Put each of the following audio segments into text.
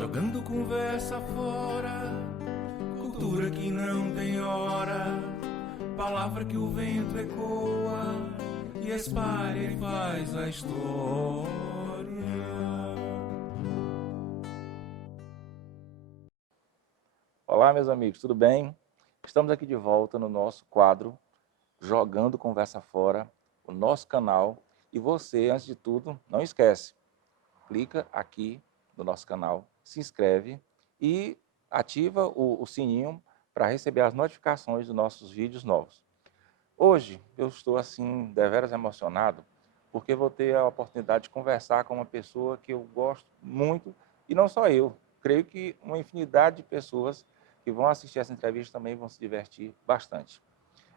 Jogando conversa fora, cultura que não tem hora, palavra que o vento ecoa e espalha e faz a história. Olá, meus amigos, tudo bem? Estamos aqui de volta no nosso quadro Jogando Conversa Fora, o nosso canal. E você, antes de tudo, não esquece, clica aqui no nosso canal, se inscreve e ativa o sininho para receber as notificações dos nossos vídeos novos. Hoje eu estou assim, deveras emocionado, porque vou ter a oportunidade de conversar com uma pessoa que eu gosto muito, e não só eu, creio que uma infinidade de pessoas que vão assistir essa entrevista também vão se divertir bastante.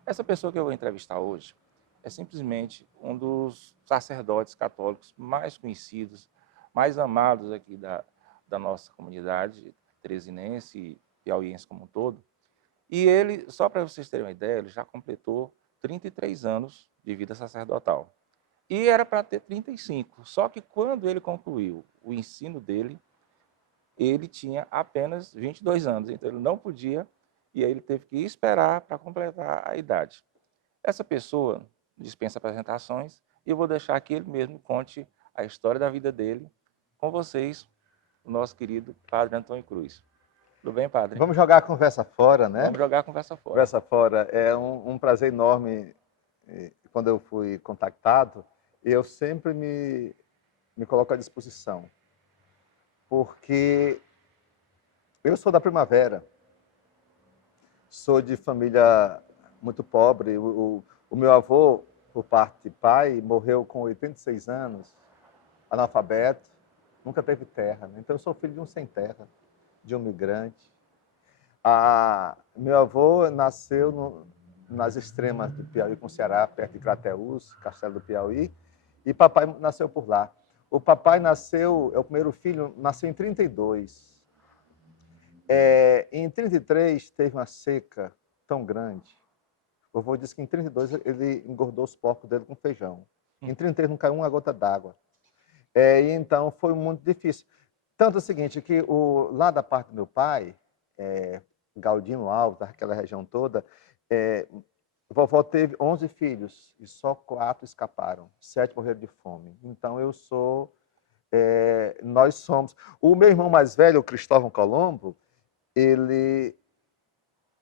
Essa pessoa que eu vou entrevistar hoje é simplesmente um dos sacerdotes católicos mais conhecidos, mais amados aqui da nossa comunidade teresinense e piauiense como um todo. E ele, só para vocês terem uma ideia, ele já completou 33 anos de vida sacerdotal. E era para ter 35, só que quando ele concluiu o ensino dele, ele tinha apenas 22 anos, então ele não podia, e aí ele teve que esperar para completar a idade. Essa pessoa dispensa apresentações e eu vou deixar que ele mesmo conte a história da vida dele com vocês, o nosso querido Padre Antônio Cruz. Tudo bem, Padre? Vamos jogar a conversa fora, né? Vamos jogar a conversa fora. Conversa fora. É um prazer enorme. Quando eu fui contactado, eu sempre me coloco à disposição, porque eu sou da Primavera, sou de família muito pobre. O meu avô, por parte de pai, morreu com 86 anos, analfabeto, nunca teve terra, né? Então eu sou filho de um sem terra, de um migrante. Meu avô nasceu nas extremas do Piauí com o Ceará, perto de Crateús, Castelo do Piauí, e papai nasceu por lá. O papai nasceu, é o primeiro filho, nasceu em 32. Em 33 teve uma seca tão grande. O avô disse que em 32 ele engordou os porcos dele com feijão. Em 33 não caiu uma gota d'água. E então foi muito difícil. Tanto o seguinte, que lá da parte do meu pai, Galdino Alves, aquela região toda, vovó teve 11 filhos e só 4 escaparam, 7 morreram de fome. Então nós somos. O meu irmão mais velho, o Cristóvão Colombo, ele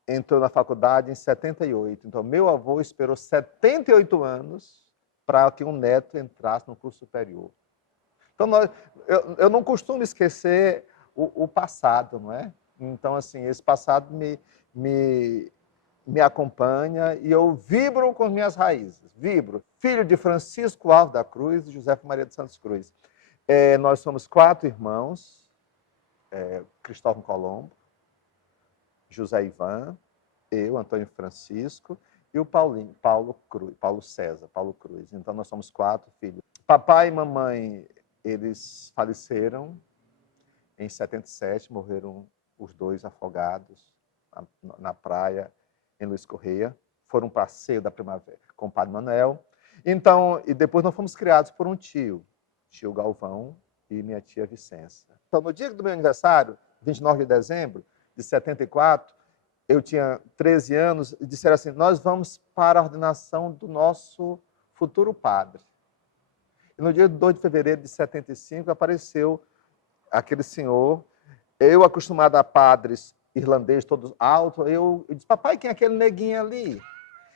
entrou na faculdade em 78. Então meu avô esperou 78 anos para que um neto entrasse no curso superior. Então eu não costumo esquecer o passado, não é? Então, assim, esse passado me acompanha e eu vibro com minhas raízes. Vibro. Filho de Francisco Alves da Cruz e Josefa Maria de Santos Cruz. Nós somos 4 irmãos, Cristóvão Colombo, José Ivan, eu, Antônio Francisco, e o Paulo César, Paulo Cruz. Então, nós somos 4 filhos. Papai e mamãe, eles faleceram em 77, morreram os 2 afogados na praia, em Luiz Correia. Foram para passeio da Primavera com o Padre Manuel. Então, e depois nós fomos criados por um tio Galvão e minha tia Vicença. Então, no dia do meu aniversário, 29 de dezembro de 74, eu tinha 13 anos, e disseram assim: nós vamos para a ordenação do nosso futuro padre. E no dia 2 de fevereiro de 75, apareceu aquele senhor, eu acostumado a padres irlandeses, todos altos, eu disse: papai, quem é aquele neguinho ali?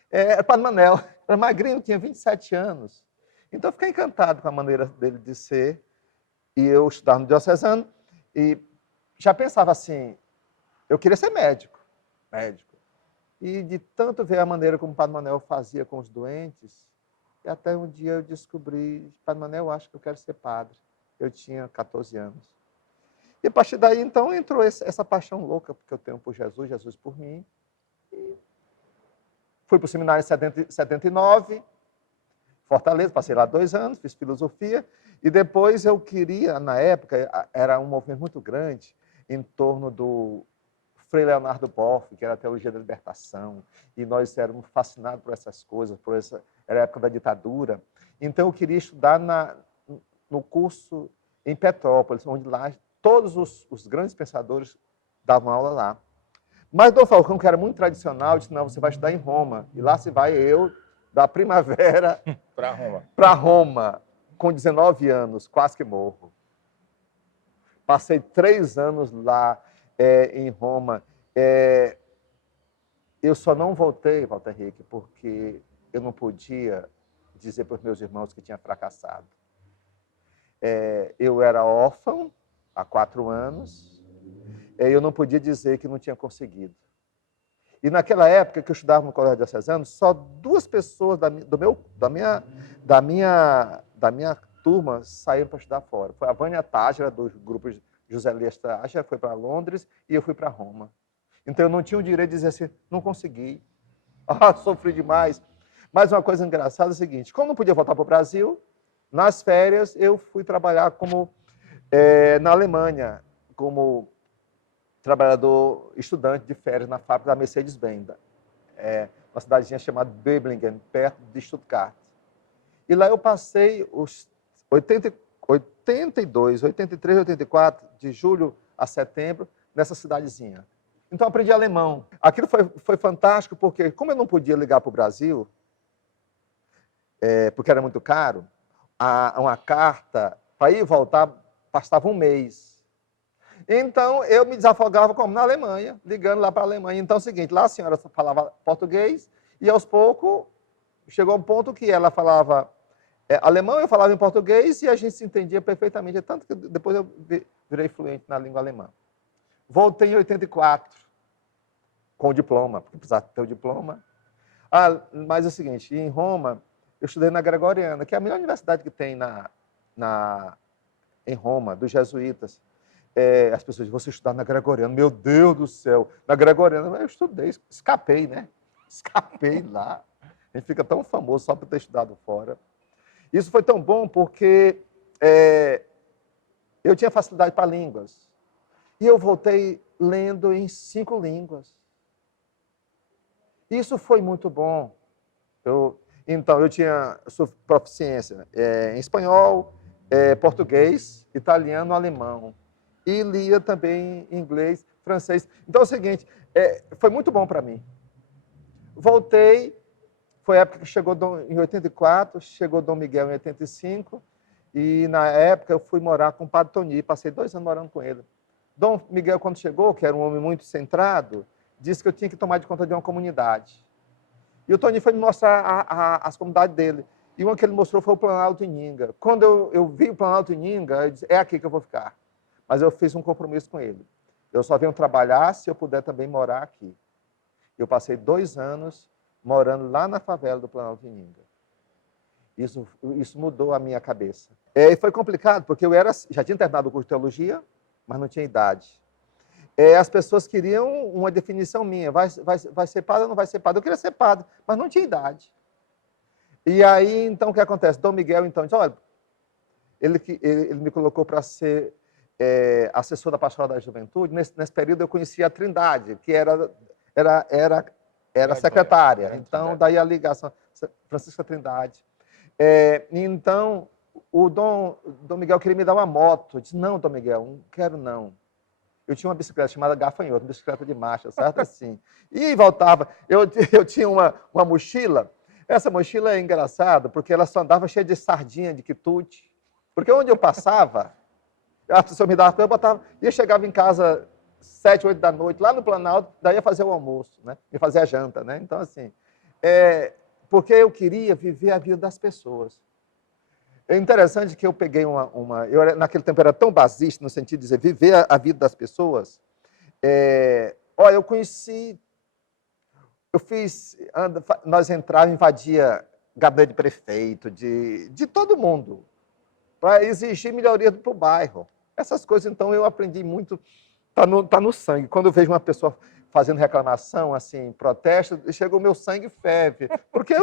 Era Padre Manel, era magrinho, tinha 27 anos. Então, eu fiquei encantado com a maneira dele de ser, e eu estudava no diocesano, e já pensava assim, eu queria ser médico. E de tanto ver a maneira como o Padre Manel fazia com os doentes, e até um dia eu descobri: Padre Manel, eu acho que eu quero ser padre. Eu tinha 14 anos. E a partir daí, então, entrou essa paixão louca que eu tenho por Jesus, Jesus por mim. E fui para o seminário em 79, Fortaleza, passei lá 2 anos, fiz filosofia. E depois eu queria, na época, era um movimento muito grande em torno do Frei Leonardo Boff, que era a teologia da libertação. E nós éramos fascinados por essas coisas, era a época da ditadura. Então eu queria estudar no curso em Petrópolis, onde lá todos os grandes pensadores davam aula lá. Mas Dom Falcão, que era muito tradicional, disse, não, você vai estudar em Roma. E lá se vai eu, da primavera para Roma, com 19 anos, quase que morro. Passei 3 anos lá em Roma. Eu só não voltei, Walter Henrique, porque eu não podia dizer para os meus irmãos que tinha fracassado. Eu era órfão há 4 anos, eu não podia dizer que não tinha conseguido. E naquela época que eu estudava no Colégio Diocesano, só 2 pessoas da minha turma saíram para estudar fora. Foi a Vânia Tágera, do grupo José Elias Tágera, foi para Londres, e eu fui para Roma. Então eu não tinha o direito de dizer assim, não consegui. Sofri demais. Mas uma coisa engraçada é o seguinte, como não podia voltar para o Brasil, nas férias eu fui trabalhar na Alemanha, como trabalhador estudante de férias na fábrica da Mercedes-Benz, uma cidadezinha chamada Böblingen, perto de Stuttgart. E lá eu passei os 82, 83, 84, de julho a setembro, nessa cidadezinha. Então, aprendi alemão. Aquilo foi fantástico, porque como eu não podia ligar para o Brasil, porque era muito caro, uma carta, para ir e voltar, bastava 1 mês. Então, eu me desafogava como? Na Alemanha, ligando lá para a Alemanha. Então, é o seguinte, lá a senhora falava português, e aos poucos, chegou um ponto que ela falava alemão, eu falava em português, e a gente se entendia perfeitamente, tanto que depois eu virei fluente na língua alemã. Voltei em 84, com o diploma, porque precisava ter o diploma. Mas é o seguinte, em Roma, eu estudei na Gregoriana, que é a melhor universidade que tem em Roma, dos jesuítas. As pessoas dizem, você estudar na Gregoriana, meu Deus do céu, na Gregoriana eu estudei, escapei, né? Escapei lá. A gente fica tão famoso só por ter estudado fora. Isso foi tão bom porque eu tinha facilidade para línguas. E eu voltei lendo em 5 línguas. Isso foi muito bom. Então, eu tinha proficiência em espanhol, português, italiano, alemão. E lia também inglês, francês. Então, é o seguinte, foi muito bom para mim. Voltei, foi a época que chegou em 84, chegou Dom Miguel em 85, e na época eu fui morar com o Padre Toni, passei 2 anos morando com ele. Dom Miguel, quando chegou, que era um homem muito centrado, disse que eu tinha que tomar de conta de uma comunidade. E o Toni foi me mostrar as comunidades dele. E uma que ele mostrou foi o Planalto Ininga. Quando eu vi o Planalto Ininga, eu disse, é aqui que eu vou ficar. Mas eu fiz um compromisso com ele. Eu só venho trabalhar se eu puder também morar aqui. Eu passei 2 anos morando lá na favela do Planalto Ininga. Isso mudou a minha cabeça. E foi complicado, porque eu já tinha terminado o curso de teologia, mas não tinha idade. As pessoas queriam uma definição minha. Vai ser padre ou não vai ser padre? Eu queria ser padre, mas não tinha idade. E aí, então, o que acontece? Dom Miguel, então, disse, olha, ele me colocou para ser assessor da Pastoral da Juventude. Nesse período, eu conhecia a Trindade, que era secretária. Então, daí a ligação, Francisca Trindade. Então, o Dom Miguel queria me dar uma moto. Eu disse, não, Dom Miguel, não quero não. Eu tinha uma bicicleta chamada Gafanhoto, uma bicicleta de marcha, certo? Assim. E voltava. Eu tinha uma mochila. Essa mochila é engraçada, porque ela só andava cheia de sardinha, de quitute. Porque onde eu passava, a pessoa me dava coisa, eu botava, e eu chegava em casa 7, 8 da noite, lá no Planalto, daí ia fazer o almoço, né? Ia fazer a janta, né? Então, assim, porque eu queria viver a vida das pessoas. É interessante que eu peguei eu naquele tempo era tão basista, no sentido de dizer, viver a vida das pessoas. Olha, eu conheci, nós entrávamos, invadia gabinete de prefeito, de todo mundo, para exigir melhoria para o bairro. Essas coisas, então, eu aprendi muito, tá no sangue. Quando eu vejo uma pessoa fazendo reclamação, assim, protesto, chega o meu sangue ferve, porque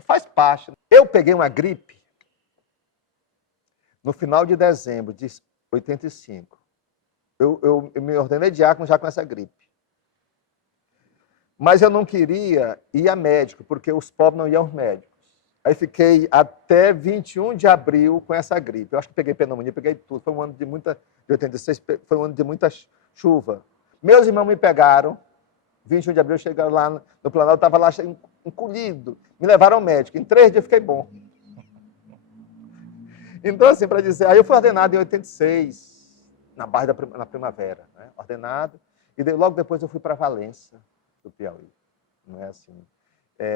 faz parte. Eu peguei uma gripe no final de dezembro de 85. Eu me ordenei diácono já com essa gripe. Mas eu não queria ir a médico, porque os pobres não iam aos médicos. Aí fiquei até 21 de abril com essa gripe. Eu acho que peguei pneumonia, peguei tudo. Foi um ano de 86, foi um ano de muita chuva. Meus irmãos me pegaram. 21 de abril, chegaram lá no Planalto, estava lá encolhido. Me levaram ao médico. Em 3 dias eu fiquei bom. Então, assim, para dizer, aí eu fui ordenado em 86, na primavera, né? Ordenado. E logo depois eu fui para Valença, do Piauí. Não é assim.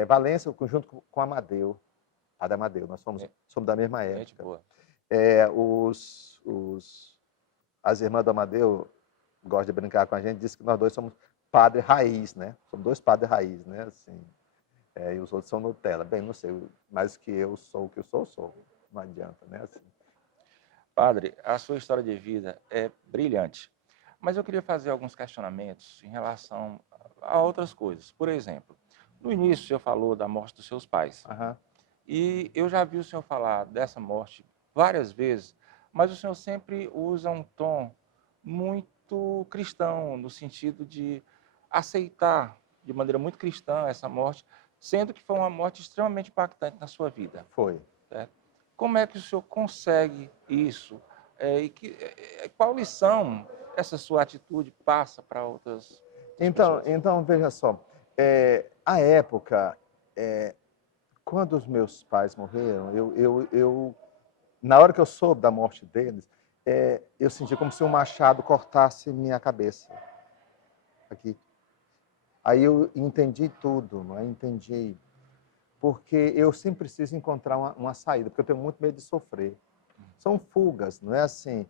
Valença, junto com Amadeu. Padre Amadeu, nós somos da mesma época. Gente boa. As irmãs do Amadeu gostam de brincar com a gente, dizem que nós dois somos padre raiz, né? Somos 2 padres raiz, né? Assim, e os outros são Nutella. Bem, não sei, mas que eu sou o que eu sou. Não adianta, né? Assim. Padre, a sua história de vida é brilhante, mas eu queria fazer alguns questionamentos em relação a outras coisas. Por exemplo, no início o senhor falou da morte dos seus pais. Uhum. E eu já vi o senhor falar dessa morte várias vezes, mas o senhor sempre usa um tom muito cristão, no sentido de aceitar de maneira muito cristã essa morte, sendo que foi uma morte extremamente impactante na sua vida. Foi. Certo? Como é que o senhor consegue isso? Qual lição essa sua atitude passa para outras pessoas? Então, veja só. A época, quando os meus pais morreram, na hora que eu soube da morte deles, eu senti como se um machado cortasse minha cabeça. Aqui. Aí eu entendi tudo, não é? Entendi. Porque eu sempre preciso encontrar uma saída, porque eu tenho muito medo de sofrer. São fugas, não é assim?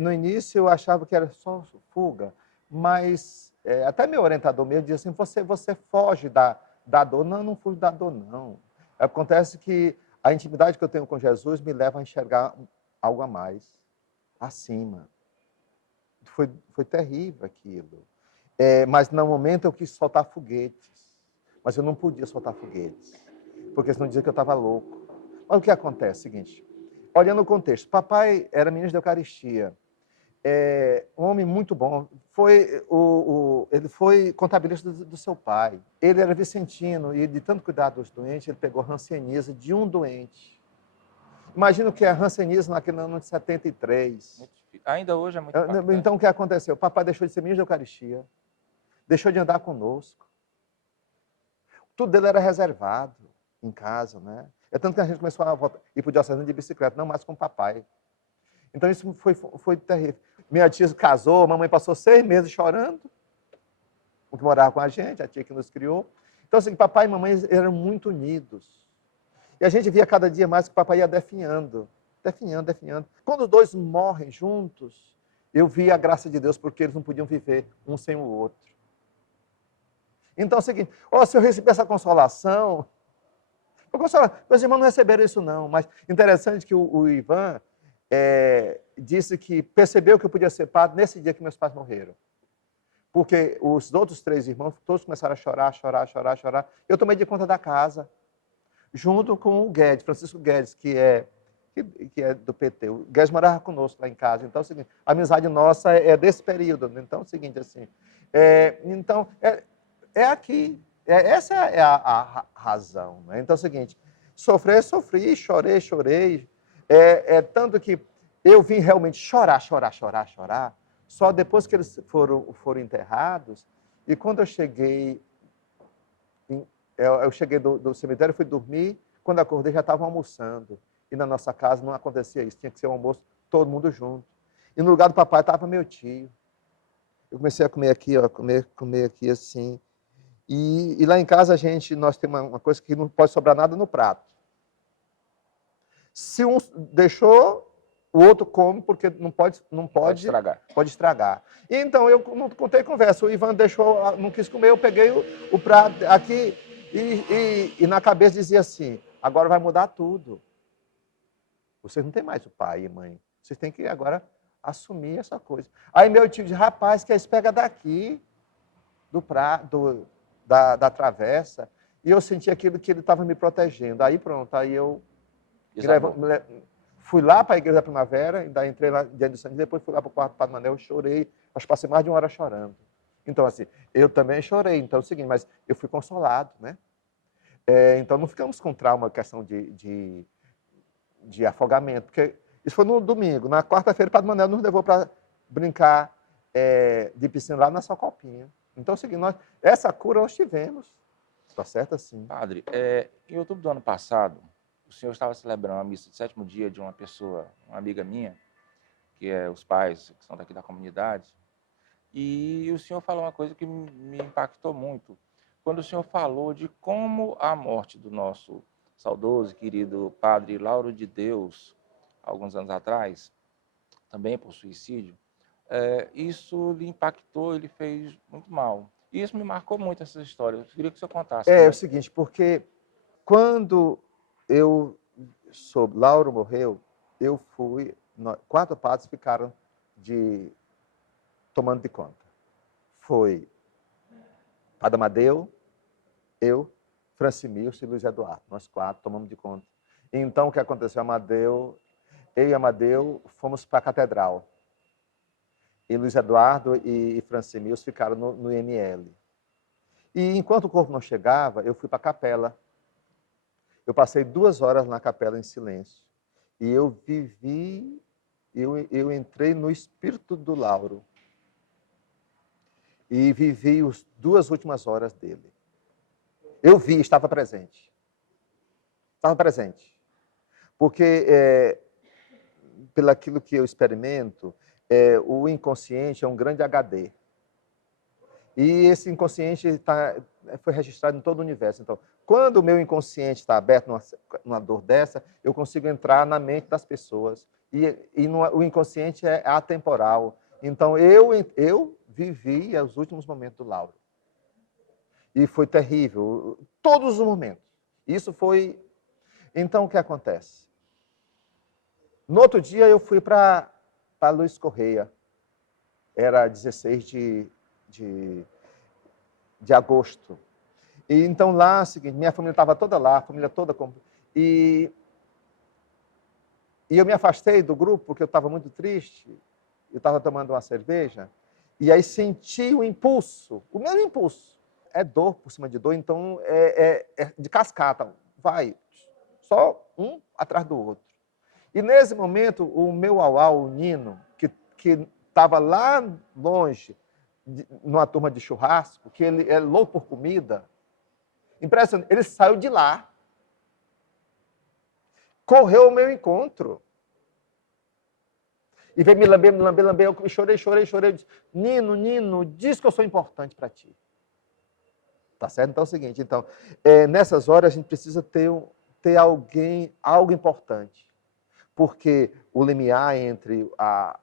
No início eu achava que era só fuga, mas até meu orientador mesmo dizia assim, você foge da dor. Não, não fujo da dor, não. Acontece que a intimidade que eu tenho com Jesus me leva a enxergar algo a mais, acima. Foi terrível aquilo. Mas no momento eu quis soltar foguetes. Mas eu não podia soltar foguetes, porque senão dizia que eu estava louco. Mas o que acontece? Seguinte, olhando o contexto, papai era ministro da Eucaristia, um homem muito bom. Ele foi contabilista do seu pai. Ele era vicentino e, de tanto cuidar dos doentes, ele pegou hanseníase de um doente. Imagina o que é hanseníase naquele ano de 73. Ainda hoje é muito impactante. Então, o que aconteceu? Papai deixou de ser ministro da Eucaristia, deixou de andar conosco. Tudo dele era reservado em casa, né? Tanto que a gente começou a ir para o diocesano de bicicleta, não mais com o papai. Então isso foi terrível. Minha tia casou, a mamãe passou 6 meses chorando, porque morava com a gente, a tia que nos criou. Então, assim, papai e mamãe eram muito unidos. E a gente via cada dia mais que o papai ia definhando. Quando os dois morrem juntos, eu vi a graça de Deus, porque eles não podiam viver um sem o outro. Então é o seguinte, se eu receber essa consolação, meus irmãos não receberam isso não, mas interessante que o Ivan disse que percebeu que eu podia ser padre nesse dia que meus pais morreram. Porque os outros 3 irmãos, todos começaram a chorar. Eu tomei de conta da casa, junto com o Guedes, Francisco Guedes, que é do PT. O Guedes morava conosco lá em casa. Então é o seguinte, a amizade nossa é desse período. Então é o seguinte, assim, aqui. Essa é a razão. Né? Então é o seguinte, sofri, chorei. Tanto que eu vim realmente chorar, só depois que eles foram enterrados. E quando eu cheguei, do cemitério, fui dormir, quando acordei já estavam almoçando. E na nossa casa não acontecia isso, tinha que ser um almoço todo mundo junto. E no lugar do papai estava meu tio. Eu comecei a comer aqui, comer aqui assim. E lá em casa nós temos uma coisa que não pode sobrar nada no prato. Se um deixou, o outro come, porque não pode estragar. E então eu não contei conversa. O Ivan deixou, não quis comer, eu peguei o prato aqui e na cabeça dizia assim: agora vai mudar tudo. Vocês não têm mais o pai e mãe. Vocês têm que agora assumir essa coisa. Aí meu tio disse: rapaz, que eles pegam daqui, do prato. Da travessa, e eu senti aquilo que ele estava me protegendo. Aí pronto, aí eu fui lá para a Igreja da Primavera, ainda entrei lá diante do Santo, depois fui lá para o quarto do Padre Manel, chorei, acho que passei mais de 1 hora chorando. Então, assim, eu também chorei, então é o seguinte, mas eu fui consolado, né? Então, não ficamos com trauma, questão de afogamento, porque isso foi no domingo. Na quarta-feira, o Padre Manel nos levou para brincar de piscina lá na sua copinha. Então, é o seguinte, essa cura nós tivemos, tá certo assim? Padre, em outubro do ano passado, o senhor estava celebrando a missa de 7º dia de uma pessoa, uma amiga minha, que é os pais que são daqui da comunidade, e o senhor falou uma coisa que me impactou muito. Quando o senhor falou de como a morte do nosso saudoso e querido padre Lauro de Deus, alguns anos atrás, também por suicídio, isso lhe impactou, ele fez muito mal. E isso me marcou muito, essa história. Eu queria que o senhor contasse. É o seguinte, porque quando eu soube, Lauro morreu, eu fui, 4 padres ficaram tomando de conta. Foi Padre Amadeu, eu, Francimilson e Luiz Eduardo. Nós 4 tomamos de conta. Então, o que aconteceu? Eu e Amadeu fomos para a catedral. E Luiz Eduardo e Francimilson ficaram no IML. E enquanto o corpo não chegava, eu fui para a capela. Eu passei 2 horas na capela em silêncio. E eu vivi, eu entrei no espírito do Lauro. E vivi as 2 últimas horas dele. Eu vi, estava presente. Estava presente. Porque, pelo aquilo que eu experimento, o inconsciente é um grande HD. E esse inconsciente foi registrado em todo o universo. Então, quando o meu inconsciente está aberto numa dor dessa, eu consigo entrar na mente das pessoas. O inconsciente é atemporal. Então, eu vivi os últimos momentos do Lauro. E foi terrível. Todos os momentos. Isso foi... Então, o que acontece? No outro dia, eu fui para Luiz Correia. Era 16 de agosto. E então lá, seguinte, minha família estava toda lá, a família toda. E eu me afastei do grupo porque eu estava muito triste. Eu estava tomando uma cerveja. E aí senti o impulso, o mesmo impulso. É dor por cima de dor, então é de cascata. Vai, só um atrás do outro. E nesse momento, o meu auau, o Nino, que estava lá longe, numa turma de churrasco, que ele é louco por comida, impressionante, ele saiu de lá, correu ao meu encontro, e veio me lamber, eu chorei, eu disse, Nino, diz que eu sou importante para ti. Tá certo? Então é o seguinte, nessas horas a gente precisa ter algo importante, porque o limiar entre a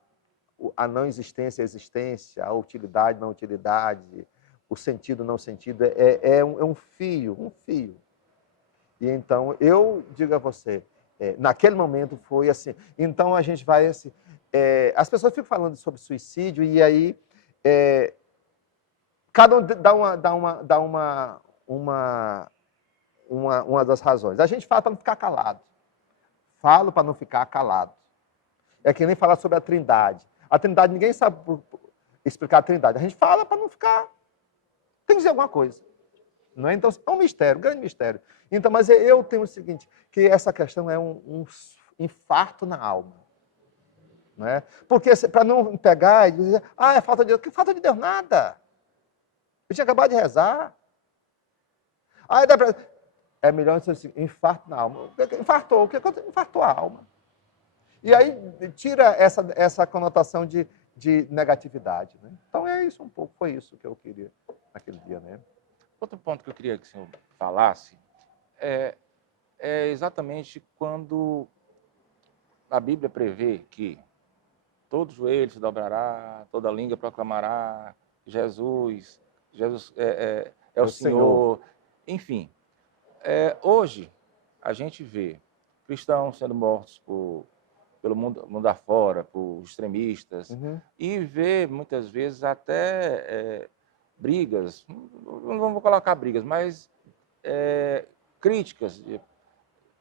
não existência e a existência, a utilidade, não utilidade, o sentido, não sentido, é um fio. E então, eu digo a você, naquele momento foi assim. Então, a gente vai assim... as pessoas ficam falando sobre suicídio e aí cada um dá uma das razões. A gente fala para não ficar calado. Falo para não ficar calado. É que nem falar sobre a Trindade. A Trindade, ninguém sabe explicar a Trindade. A gente fala para não ficar... Tem que dizer alguma coisa. Não é? Então, é um mistério, um grande mistério. Então, mas eu tenho o seguinte, que essa questão é um infarto na alma. Não é? Porque para não pegar e dizer, é falta de Deus. Que falta de Deus? Nada. Eu tinha acabado de rezar. É melhor dizer assim, infarto na alma. Infartou. O que aconteceu? Infartou a alma. E aí tira essa conotação de negatividade. Né? Então é isso um pouco, foi isso que eu queria naquele dia. Né? Outro ponto que eu queria que o senhor falasse é exatamente quando a Bíblia prevê que todo joelho se dobrará, toda língua proclamará Jesus é o Senhor. Enfim, hoje a gente vê cristãos sendo mortos pelo mundo afora, por extremistas, e vê muitas vezes até brigas, não vou colocar brigas, mas críticas,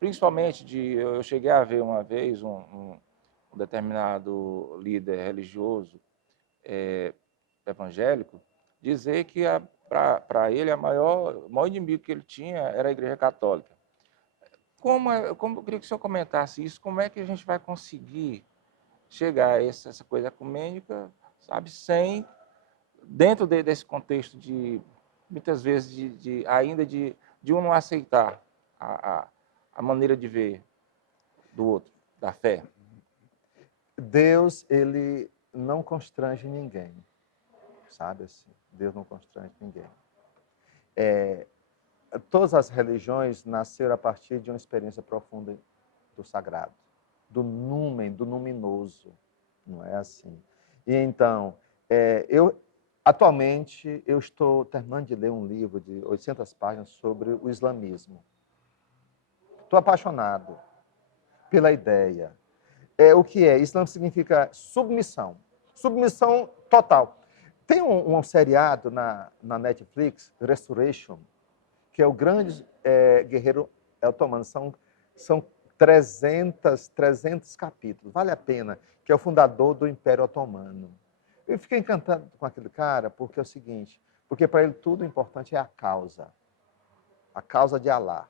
principalmente eu cheguei a ver uma vez um determinado líder religioso evangélico dizer que para ele o maior inimigo que ele tinha era a Igreja Católica. Como eu queria que o senhor comentasse isso, como é que a gente vai conseguir chegar a essa coisa ecumênica, sabe, sem, dentro desse contexto de, muitas vezes, ainda de um não aceitar a maneira de ver do outro, da fé? Deus, ele não constrange ninguém, sabe assim? Deus não constrange ninguém. Todas as religiões nasceram a partir de uma experiência profunda do sagrado, do numen, do luminoso, não é assim? E então, atualmente, eu estou terminando de ler um livro de 800 páginas sobre o islamismo. Estou apaixonado pela ideia. O que é? Islã significa submissão. Submissão total. Tem um seriado na Netflix, Restoration, que é o grande guerreiro otomano. São 300 capítulos. Vale a pena, que é o fundador do Império Otomano. Eu fiquei encantado com aquele cara, porque é o seguinte, porque para ele tudo importante é a causa de Alá.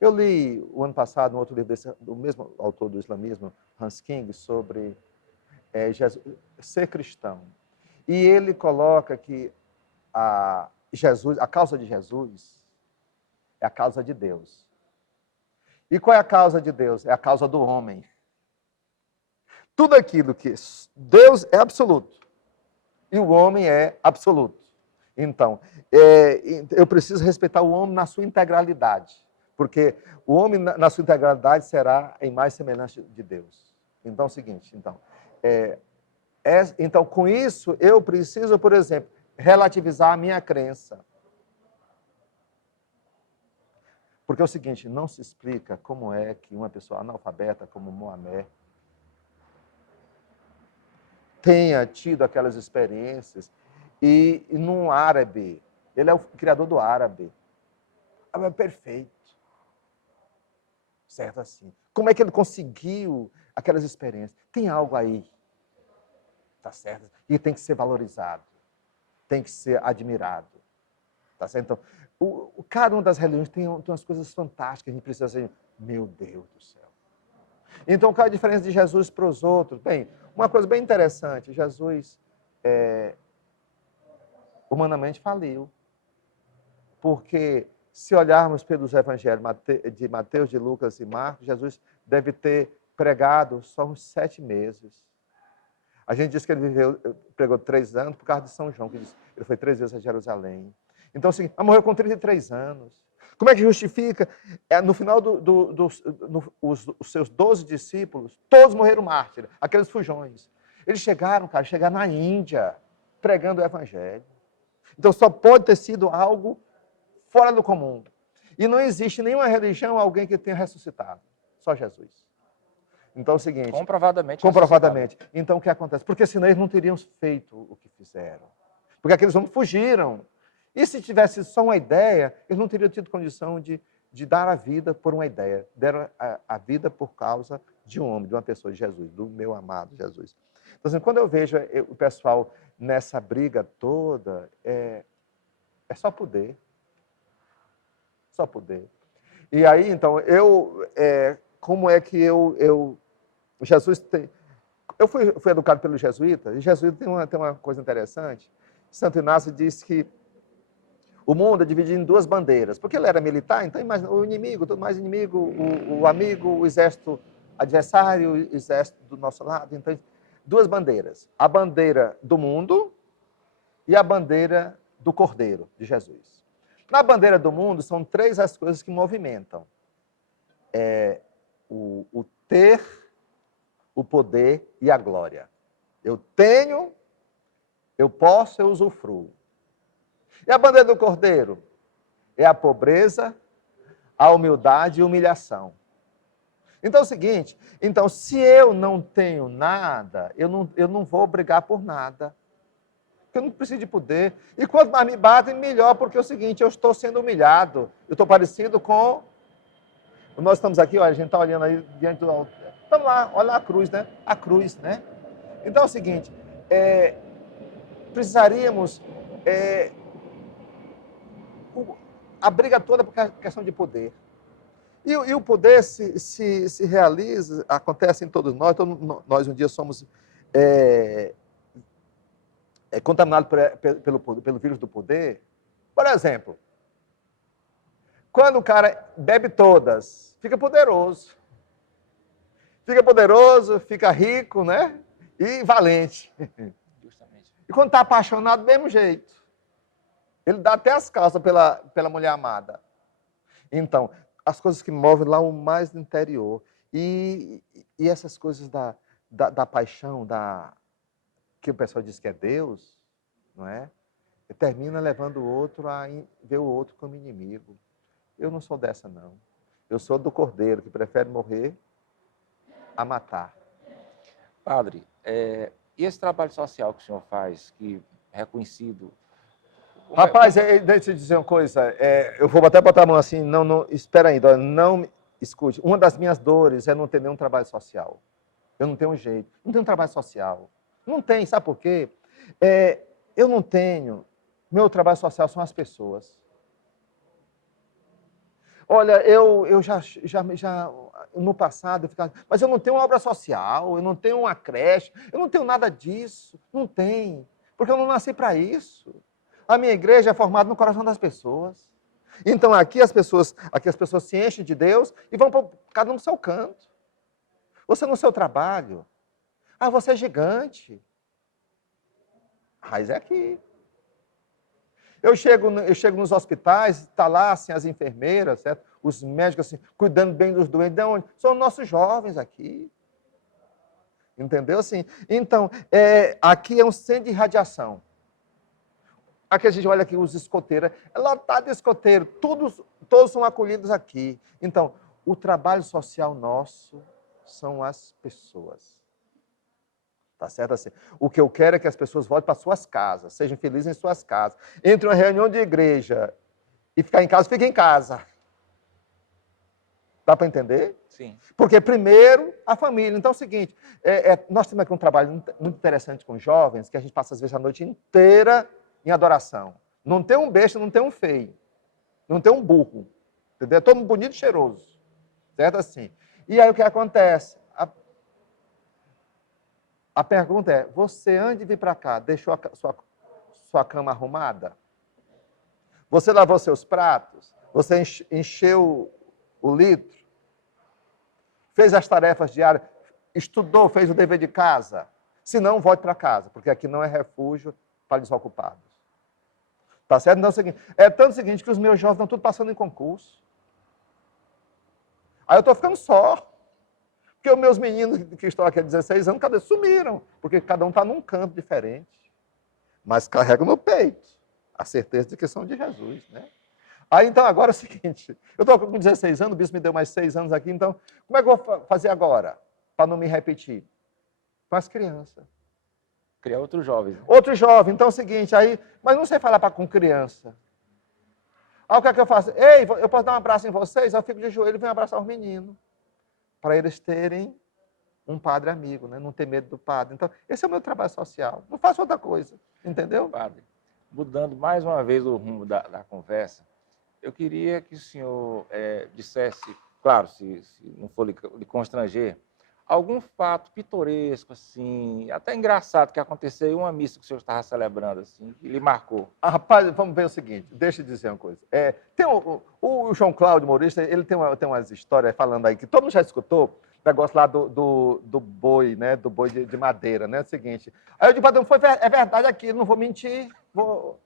Eu li, o ano passado, um outro livro do mesmo autor do islamismo, Hans King, sobre ser cristão. E ele coloca que a causa de Jesus é a causa de Deus. E qual é a causa de Deus? É a causa do homem. Tudo aquilo que Deus é absoluto e o homem é absoluto. Então, eu preciso respeitar o homem na sua integralidade. Porque o homem, na sua integralidade, será em mais semelhança de Deus. Então, é o seguinte, então, com isso, eu preciso, por exemplo, relativizar a minha crença. Porque é o seguinte, não se explica como é que uma pessoa analfabeta como Mohamed tenha tido aquelas experiências e num árabe, ele é o criador do árabe. É perfeito. Certo assim. Como é que ele conseguiu aquelas experiências? Tem algo aí, tá certo? E tem que ser valorizado, tem que ser admirado, tá certo? Então, cada uma das religiões tem umas coisas fantásticas, a gente precisa dizer, meu Deus do céu. Então, qual é a diferença de Jesus para os outros? Bem, uma coisa bem interessante, Jesus humanamente faliu, porque se olharmos pelos evangelhos de Mateus, de Lucas e Marcos, Jesus deve ter pregado só uns 7 meses. A gente diz que ele pregou 3 anos por causa de São João, que diz, ele foi 3 vezes a Jerusalém. Então, assim, ele morreu com 33 anos. Como é que justifica? No final, os seus 12 discípulos, todos morreram mártires, aqueles fujões. Eles chegaram na Índia, pregando o evangelho. Então, só pode ter sido algo fora do comum. E não existe nenhuma religião alguém que tenha ressuscitado. Só Jesus. Então é o seguinte... Comprovadamente. Então o que acontece? Porque senão eles não teriam feito o que fizeram. Porque aqueles homens fugiram. E se tivesse só uma ideia, eles não teriam tido condição de dar a vida por uma ideia. Deram a vida por causa de um homem, de uma pessoa, de Jesus, do meu amado Jesus. Então, assim, quando eu vejo o pessoal nessa briga toda, é só poder. Só poder. E aí, então, como é que Jesus tem... Eu fui educado pelos jesuítas, e jesuíta tem uma coisa interessante. Santo Inácio disse que o mundo é dividido em 2 bandeiras, porque ele era militar, então imagina, o inimigo, todo mais inimigo, o amigo, o exército adversário, o exército do nosso lado. Então, 2 bandeiras. A bandeira do mundo e a bandeira do Cordeiro, de Jesus. Na bandeira do mundo, são 3 as coisas que movimentam. O ter, o poder e a glória. Eu tenho, eu posso, eu usufruo. E a bandeira do Cordeiro? É a pobreza, a humildade e a humilhação. Então é o seguinte, se eu não tenho nada, eu não vou brigar por nada. Porque eu não preciso de poder. E quanto mais me batem, melhor, porque é o seguinte, eu estou sendo humilhado. Eu estou parecido com... Nós estamos aqui, olha, a gente está olhando aí diante do altar. Vamos lá, olha a cruz, né? A cruz, né? Então é o seguinte, precisaríamos a briga toda por questão de poder. E o poder se realiza, acontece em todos nós. Nós um dia somos contaminados pelo vírus do poder. Por exemplo, quando o cara bebe todas, fica poderoso. Fica poderoso, fica rico, né? E valente. Justamente. E quando está apaixonado, do mesmo jeito. Ele dá até as calças pela mulher amada. Então, as coisas que movem lá o mais do interior. E essas coisas da paixão, que o pessoal diz que é Deus, não é? E termina levando o outro a ver o outro como inimigo. Eu não sou dessa, não. Eu sou do Cordeiro, que prefere morrer a matar. Padre, e esse trabalho social que o senhor faz, que é reconhecido... Rapaz, deixa eu dizer uma coisa. Eu vou até botar a mão assim, não, espera ainda, não me escute. Uma das minhas dores é não ter nenhum trabalho social. Eu não tenho jeito, não tenho trabalho social. Não tem, sabe por quê? Eu não tenho, meu trabalho social são as pessoas. Olha, eu já no passado, eu ficava, mas eu não tenho uma obra social, eu não tenho uma creche, eu não tenho nada disso, não tem, porque eu não nasci para isso. A minha igreja é formada no coração das pessoas. Então aqui as pessoas se enchem de Deus e vão para cada um no seu canto. Você no seu trabalho. Ah, você é gigante. Mas é aqui. Eu chego nos hospitais, está lá assim, as enfermeiras, certo? Os médicos assim, cuidando bem dos doentes. De onde? São nossos jovens aqui. Entendeu? Assim, então, aqui é um centro de radiação. Aqui a gente olha aqui os escoteiros, é lotado de escoteiro, todos são acolhidos aqui. Então, o trabalho social nosso são as pessoas. Tá certo assim? O que eu quero é que as pessoas voltem para suas casas, sejam felizes em suas casas. Entre uma reunião de igreja e ficar em casa, fique em casa. Dá para entender? Sim. Porque primeiro a família. Então é o seguinte, nós temos aqui um trabalho muito interessante com jovens, que a gente passa às vezes a noite inteira em adoração. Não tem um besta, não tem um feio. Não tem um burro. Entendeu? É todo bonito e cheiroso. Certo assim? E aí o que acontece? A pergunta é, você antes de vir para cá, deixou sua cama arrumada? Você lavou seus pratos? Você encheu o litro? Fez as tarefas diárias? Estudou, fez o dever de casa? Se não, volte para casa, porque aqui não é refúgio para desocupados. Tá certo? Então, é tanto o seguinte que os meus jovens estão tudo passando em concurso. Aí eu estou ficando só. Porque os meus meninos que estão aqui há 16 anos, cadê? Sumiram. Porque cada um está num canto diferente. Mas carrega no peito a certeza de que são de Jesus, né? Aí, então, agora é o seguinte. Eu estou com 16 anos, o bispo me deu mais 6 anos aqui, então, como é que eu vou fazer agora? Para não me repetir? Com as crianças. Criar outros jovens. Né? Outro jovem. Então é o seguinte, mas não sei falar com criança. Aí o que é que eu faço? Ei, eu posso dar um abraço em vocês? Eu fico de joelho e venho abraçar os meninos. Para eles terem um padre amigo, né? Não ter medo do padre. Então, esse é o meu trabalho social. Não faço outra coisa. Entendeu? Padre, mudando mais uma vez o rumo da conversa, eu queria que o senhor dissesse, claro, se não for lhe constranger, algum fato pitoresco, assim, até engraçado que aconteceu em uma missa que o senhor estava celebrando, assim, que lhe marcou. Rapaz, vamos ver o seguinte, deixa eu dizer uma coisa. Tem o João Cláudio Mourista, ele tem umas histórias falando aí, que todo mundo já escutou, negócio lá do boi, né, do boi de madeira, né, é o seguinte. Aí eu digo, padrão, é verdade aquilo, não vou mentir.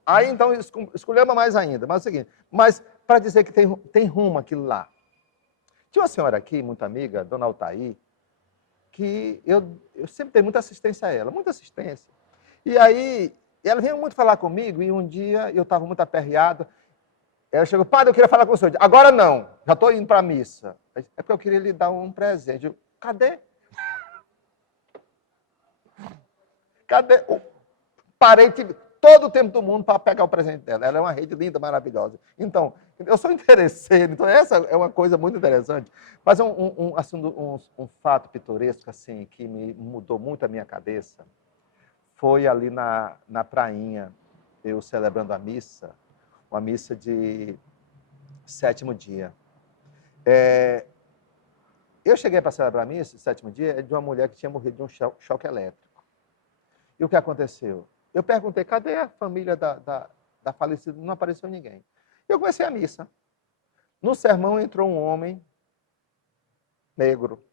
Aí então escolhemos mais ainda, mas é o seguinte, mas para dizer que tem rumo aquilo lá. Tinha uma senhora aqui, muito amiga, dona Altair, que eu sempre dei muita assistência a ela, muita assistência. E aí, ela veio muito falar comigo, e um dia eu estava muito aperreado, ela chegou, padre, eu queria falar com o senhor. Agora não, já estou indo para a missa. É porque eu queria lhe dar um presente. Eu, cadê? Cadê? Parei todo o tempo do mundo para pegar o presente dela. Ela é uma rede linda, maravilhosa. Então, eu sou interesseiro, então essa é uma coisa muito interessante. Mas um fato pitoresco assim, que me mudou muito a minha cabeça foi ali na prainha, eu celebrando a missa, uma missa de 7º dia. Eu cheguei para celebrar a missa, 7º dia, de uma mulher que tinha morrido de um choque elétrico. E o que aconteceu? Eu perguntei, cadê a família da falecida? Não apareceu ninguém. Eu comecei a missa. No sermão entrou um homem negro,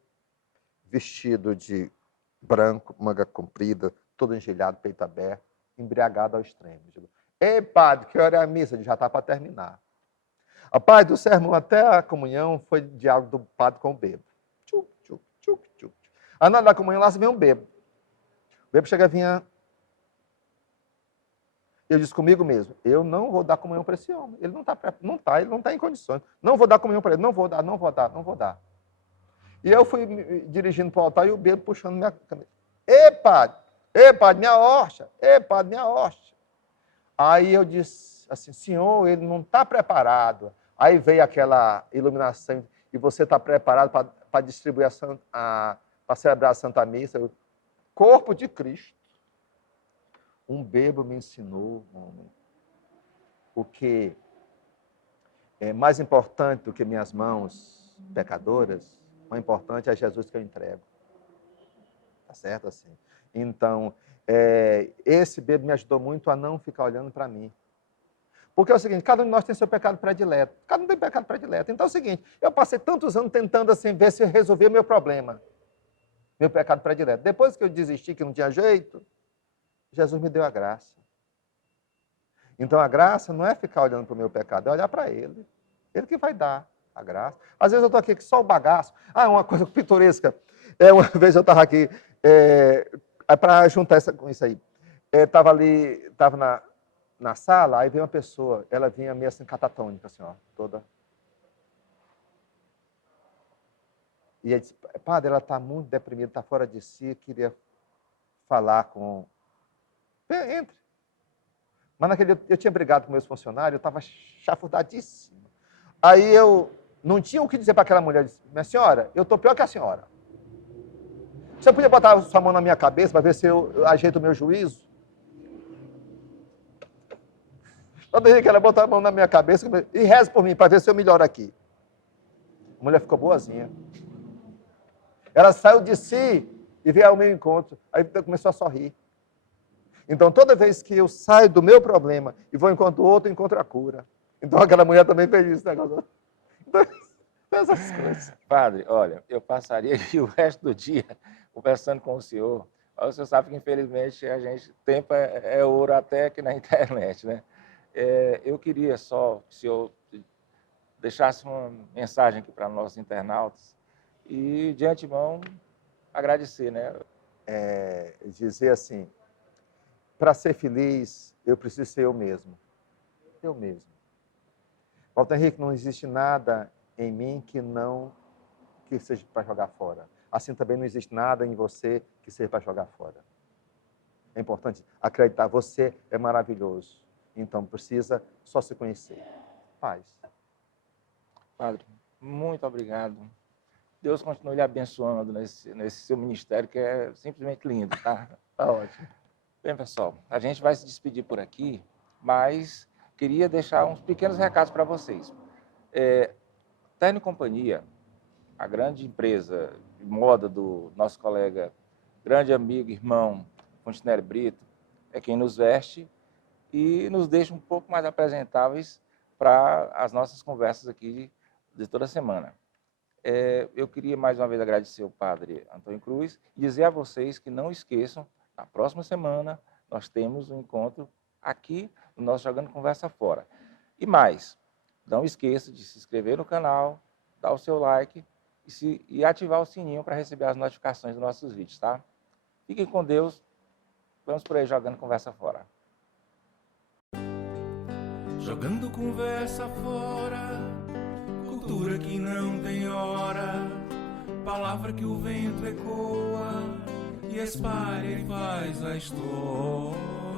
vestido de branco, manga comprida, todo engelhado, peito aberto, embriagado ao extremo. Eu digo, ei, padre, que hora é a missa? Ele já está para terminar. Rapaz, do sermão até a comunhão foi diálogo do padre com o bêbado. Tchuc, tchuc, tchuc, tchuc. Aí na comunhão lá se vê um bêbado. O bêbado chega e vinha. Eu disse comigo mesmo, eu não vou dar comunhão para esse homem. Ele não está em condições. Não vou dar comunhão para ele, não vou dar. E eu fui me dirigindo para o altar e o bêbado puxando minha camisa. Ei, padre, minha hóstia. Aí eu disse assim, senhor, ele não está preparado. Aí veio aquela iluminação, e você está preparado para distribuir para celebrar a Santa Missa, corpo de Cristo. Um bêbado me ensinou, homem, o que é mais importante do que minhas mãos pecadoras, o importante é Jesus que eu entrego. Tá certo assim? Então, esse bêbado me ajudou muito a não ficar olhando para mim. Porque é o seguinte, cada um de nós tem seu pecado predileto. Cada um tem pecado predileto. Então é o seguinte, eu passei tantos anos tentando assim, ver se eu resolvia o meu problema. Meu pecado predileto. Depois que eu desisti, que não tinha jeito, Jesus me deu a graça. Então a graça não é ficar olhando para o meu pecado, é olhar para Ele. Ele que vai dar a graça. Às vezes eu estou aqui só o bagaço. Uma coisa pitoresca. Uma vez eu estava aqui, para juntar com isso aí, estava na sala, aí veio uma pessoa, ela vinha meio assim catatônica, assim, ó, toda. E ele disse, padre, ela está muito deprimida, está fora de si, queria falar com... Entre. Mas naquele dia eu tinha brigado com meus funcionários, eu estava chafurdadíssimo. Aí eu não tinha o que dizer para aquela mulher. Eu disse, minha senhora, eu estou pior que a senhora. Você podia botar sua mão na minha cabeça para ver se eu ajeito o meu juízo? Toda vez que ela botou a mão na minha cabeça e reza por mim para ver se eu melhoro aqui. A mulher ficou boazinha. Ela saiu de si e veio ao meu encontro. Aí começou a sorrir. Então, toda vez que eu saio do meu problema e vou encontrar outro, encontro a cura. Então, aquela mulher também fez isso, negócio. Então, essas coisas. Padre, olha, eu passaria aqui o resto do dia conversando com o senhor. Mas o senhor sabe que, infelizmente, tempo é ouro até aqui na internet, né? Eu queria só que o senhor deixasse uma mensagem aqui para nossos internautas e, de antemão, agradecer, né? Dizer assim, para ser feliz, eu preciso ser eu mesmo. Eu mesmo. Walter Henrique, não existe nada em mim que seja para jogar fora. Assim também não existe nada em você que seja para jogar fora. É importante acreditar, você é maravilhoso. Então precisa só se conhecer. Paz. Padre, muito obrigado. Deus continue lhe abençoando nesse seu ministério, que é simplesmente lindo, tá? Tá ótimo. Bem, pessoal, a gente vai se despedir por aqui, mas queria deixar uns pequenos recados para vocês. Terno & Companhia, a grande empresa de moda do nosso colega, grande amigo, irmão, Fontenelle Brito, é quem nos veste e nos deixa um pouco mais apresentáveis para as nossas conversas aqui de toda semana. Eu queria mais uma vez agradecer ao padre Antônio Cruz e dizer a vocês que não esqueçam, na próxima semana nós temos um encontro aqui no nosso Jogando Conversa Fora. E mais, não esqueça de se inscrever no canal, dar o seu like e ativar o sininho para receber as notificações dos nossos vídeos, tá? Fiquem com Deus, vamos por aí Jogando Conversa Fora. Jogando conversa fora, cultura que não tem hora, palavra que o vento ecoa e espalha e faz a história.